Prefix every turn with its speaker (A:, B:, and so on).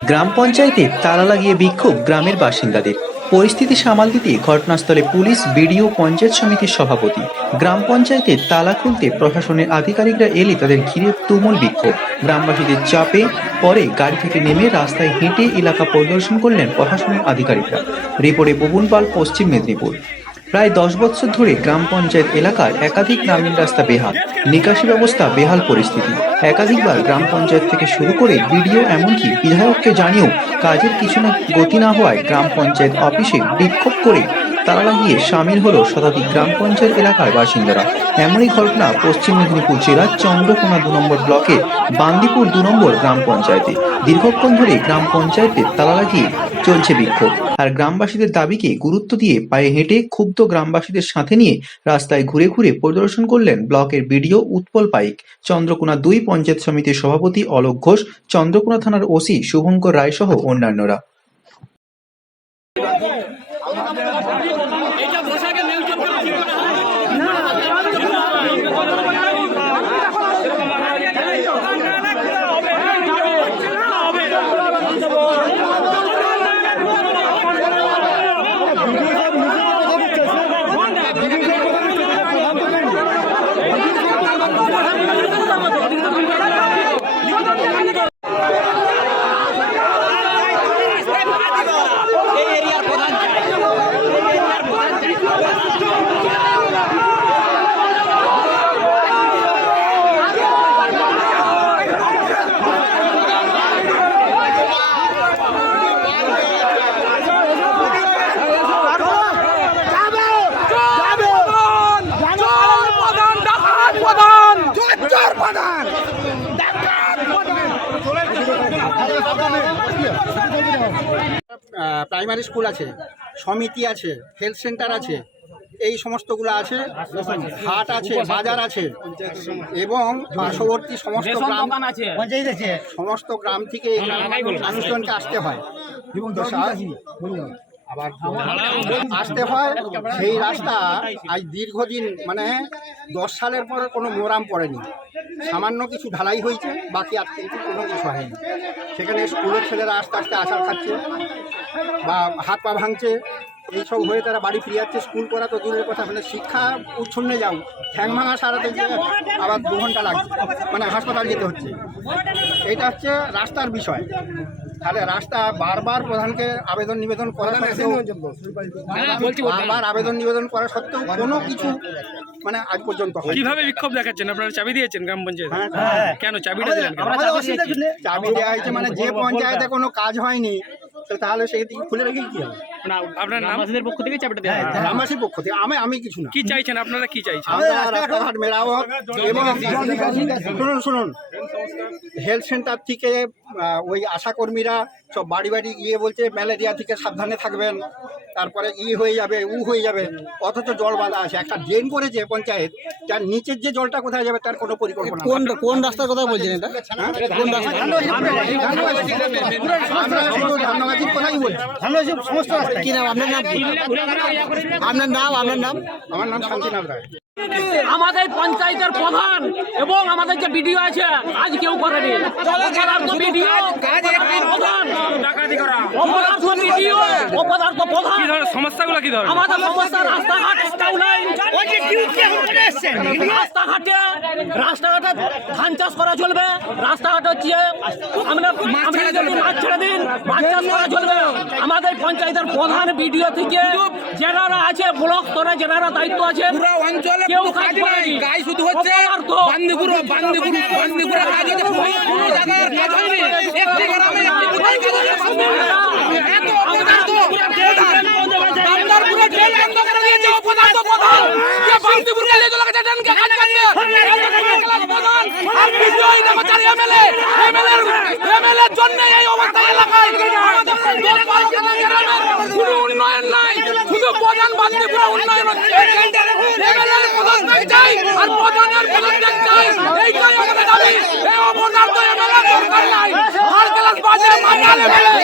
A: গ্রাম পঞ্চায়েতে তালা লাগিয়ে বিক্ষোভ গ্রামের বাসিন্দাদের। পরিস্থিতি সামাল দিতে ঘটনাস্থলে পুলিশ, বিডিও, পঞ্চায়েত সমিতির সভাপতি। গ্রাম পঞ্চায়েতে তালা খুলতে প্রশাসনের আধিকারিকরা এলে তাদের ঘিরে তুমুল বিক্ষোভ। গ্রামবাসীদের চাপে পরে গাড়ি থেকে নেমে রাস্তায় হেঁটে এলাকা পরিদর্শন করলেন প্রশাসনের আধিকারিকরা। রিপোর্টে ববুন পাল, পশ্চিম মেদিনীপুর। প্রায় দশ বছর ধরে গ্রাম পঞ্চায়েত এলাকার একাধিক গ্রামীণ রাস্তা বেহাল। নিকাশি ব্যবস্থা বেহাল পরিস্থিতি। একাধিকবার গ্রাম পঞ্চায়েত থেকে শুরু করে বিডিও এমনকি বিধায়ককে জানিয়েও কাজের কিছু না গতি না হওয়ায় গ্রাম পঞ্চায়েত অফিসে বিক্ষোভ করে তালা লাগিয়ে সামিল হলো শতাধিক গ্রাম পঞ্চায়েত এলাকার বাসিন্দারা। এমনই ঘটনা পশ্চিম মেদিনীপুর জেলার চন্দ্রকোনা দু নম্বর ব্লকে বান্দিপুর দু নম্বর গ্রাম পঞ্চায়েতে। দীর্ঘক্ষণ ধরে গ্রাম পঞ্চায়েতে তালা লাগিয়ে চলছে বিক্ষোভ। আর গ্রামবাসীদের দাবিকে গুরুত্ব দিয়ে পায়ে হেঁটে ক্ষুব্ধ গ্রামবাসীদের সাথে নিয়ে রাস্তায় ঘুরে ঘুরে পরিদর্শন করলেন ব্লকের বিডিও উৎপল পাইক। চন্দ্রকোনা দুই পঞ্চায়েত সমিতির সভাপতি অলোক ঘোষ, চন্দ্রকোনা থানার ওসি শুভঙ্কর রায় সহ অন্যান্যরা।
B: এই
C: প্রাইমারি স্কুল আছে সমিতি আছে হেলথ সেন্টার আছে এই সমস্তগুলো আছে হাট আছে বাজার আছে এবং পার্শ্ববর্তী সমস্ত গ্রাম সমস্ত গ্রাম থেকে এখানে মানুষজনকে আসতে হয়। আবার আসতে হয় সেই রাস্তা আজ দীর্ঘদিন মানে দশ সালের পর কোনো মোরাম পড়েনি। সামান্য কিছু ঢালাই হয়েছে, বাকি আর কিন্তু কোনো কিছু হয়নি। সেখানে স্কুলের ছেলেরা আস্তে আস্তে আচার খাচ্ছে বা হাত পা ভাঙছে। এইসব হয়ে তারা বাড়ি ফিরে যাচ্ছে, স্কুল করা তো দূরের কথা মানে শিক্ষা উচ্ছন্নে যাও, ঠ্যাং ভাঙা সারাতে গিয়ে আবার দু ঘণ্টা লাগছে মানে হাসপাতাল যেতে হচ্ছে। এটা হচ্ছে রাস্তার বিষয়। তাহলে রাস্তা বারবার প্রধানকে আবেদন নিবেদন করা সত্ত্বেও বারবার আবেদন নিবেদন করা সত্ত্বেও কোনো কিছু মানে আজ পর্যন্ত হয়
D: কীভাবে বিক্ষোভ দেখাচ্ছেন? আপনারা চাবি দিয়েছেন গ্রাম পঞ্চায়েত?
C: হ্যাঁ
D: কেন চাবিটা দিলেন
C: চাবি দেওয়া হয়েছে মানে যে পঞ্চায়েতে কোনো কাজ হয়নি তো তাহলে সেই দিকে খুলে রেখে কি হবে?
D: না আপনার নাম?
B: পক্ষ থেকে চাবিটা দেওয়া হয়।
C: গ্রামবাসীর পক্ষ থেকে। আমি আমি কিছু না।
D: কি চাইছেন? আপনারা কি চাইছেন?
C: রাস্তাঘাট এবং শুনুন শুনুন। হেলথ সেন্টার থেকে ওই আশাকর্মীরা সব বাড়ি বাড়ি গিয়ে বলছে ম্যালেরিয়া থেকে সাবধানে থাকবেন তারপরে ই হয়ে যাবে উ হয়ে যাবে অথচ জল বাঁধা আছে। একটা ড্রেন করেছে পঞ্চায়েত তার নিচের যে জলটা কোথায় যাবে তার কোনো পরিকল্পনা কোন কোন রাস্তার কথা বলছেন এটা? কোন রাস্তা? আমরা কথাই বলছি সমস্ত
E: কি নাম? আপনার নাম? আপনার নাম? আপনার নাম
C: আমার নাম শান্তিনাথ রায়
B: আমাদের পঞ্চায়েতের প্রধান এবং আমাদের যে বিডিও আছে আজ কেউ করেনি। অপদার্থ বিডিও প্রধান অপদার্থ বিডিও অপদার্থ প্রধান।
D: সমস্যাগুলো কি ধরনের?
B: আমাদের সমস্যা রাস্তাঘাট একটাও নাই। রাস্তাঘাটে রাস্তাঘাটে ধান চাষ করা চলবে। রাস্তাঘাটে হচ্ছে আমরা যদি মাছ ছেড়ে দিন মাছ চাষ করা চলবে। আমাদের পঞ্চায়েতের প্রধান বিডিও থেকে যারা আছে ব্লক স্তরে যারা দায়িত্ব আছে কেউ কাজ করেনি। গাই শুধু হচ্ছে বান্দিপুর বান্দিপুর বান্দিপুর কাজ হচ্ছে। কোনো জায়গায় কাজ হয়নি। একটি গ্রামে একটি কোথায় কাজ হচ্ছে? এত অপদার্থ। আপনার পুরো ট্রেন বন্ধ করে দিয়েছে অপদার্থ প্রধান। যে বান্দিপুরকে নিয়ে চলে গেছে ট্রেনকে কাজ করছে প্রধান। আর বিজয় এমএলএ এমএলএ এমএলএর জন্য এই অবস্থা এলাকায়। আমাদের দশ বারো গ্রামের কোনো উন্নয়ন নাই প্রধান পুরো উন্নয়ন হচ্ছে। এমএলএর প্রধান চাই আর প্রধানের প্রধান চাই। এইটাই আমাদের দাবি। এই অপদার্থ এমএলএ দরকার নাই। আর ক্লাস বাজে মাইনাল এমএলএ